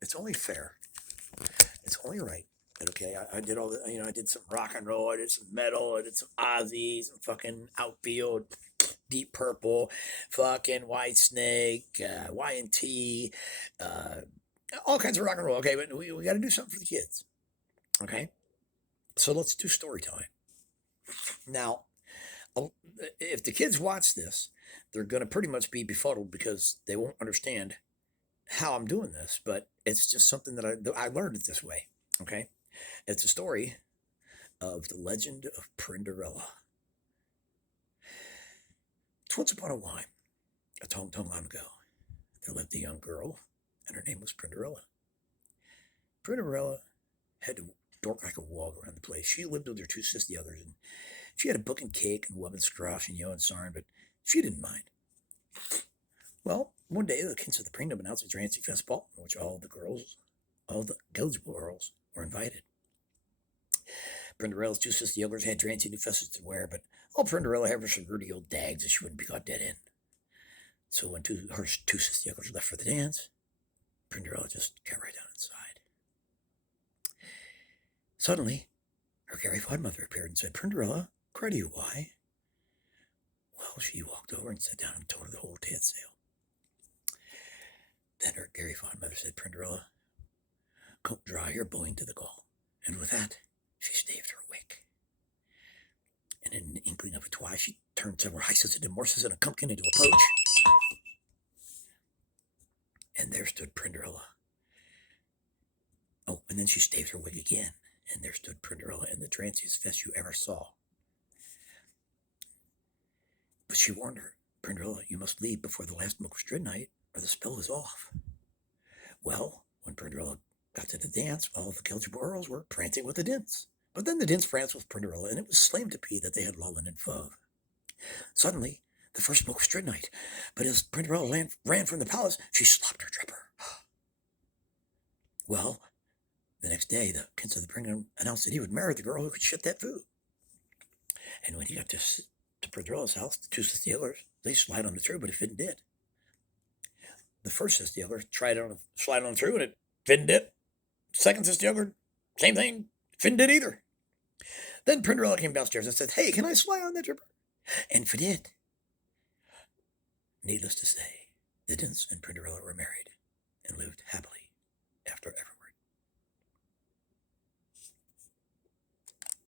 it's only fair. It's only right. Okay, I did all the, I did some rock and roll, I did some metal, I did some Ozzy, some fucking Outfield, Deep Purple, fucking White Snake, Y&T, uh, all kinds of rock and roll. Okay, but we got to do something for the kids. Okay, so let's do story time. Now, if the kids watch this, they're going to pretty much be befuddled because they won't understand how I'm doing this, but it's just something that I learned it this way. Okay, it's a story of the legend of Prinderella. Once upon a time, a long, long time ago, there lived a young girl, and her name was Prinderella. Prinderella had to dork like a wall around the place. She lived with her two sister others, and she had a book and cake and wub and scrosh and yo and sarn, but she didn't mind. Well, one day the kids of the Kingdom announced a Time CEF ball in which all the eligible girls were invited. Prinderella's two sister others had Time CEF fesses to wear, but all Prinderella had were some ruddy old dags that she wouldn't be caught dead in. So when her two sister others left for the dance, Prinderella just got right down inside. Suddenly, her Gary godmother appeared and said, Prinderella, cry to you, why? Well, she walked over and sat down and told her the whole tale. Then her Gary godmother said, Prinderella, go dry your bowing to the gall. And with that, she staved her wick. And in an inkling of it twice, she turned several heises into morses and a pumpkin into a poach. And there stood Prinderella. Oh, and then she staved her wig again. And there stood Prinderella in the dranciest fest you ever saw. But she warned her, Prinderella, you must leave before the last Mookstrid night, or the spell is off. Well, when Prinderella got to the dance, all the eligible earls were prancing with the dints. But then the dints pranced with Prinderella, and it was slam to pee that they had Lullin and Fove. Suddenly, the first Mookstrid night, but as Prinderella ran from the palace, she slopped her tripper. Well, the next day, the prince of the kingdom announced that he would marry the girl who could shit that food. And when he got to Prinderella's house, the two Steelers, they slide on the through, but it didn't did. The first Steeler tried on slide on through, and it didn't did. Second Steeler, same thing, didn't did either. Then Prinderella came downstairs and said, hey, can I slide on the tripper? And did. Needless to say, the Dints and Prinderella were married and lived happily after ever.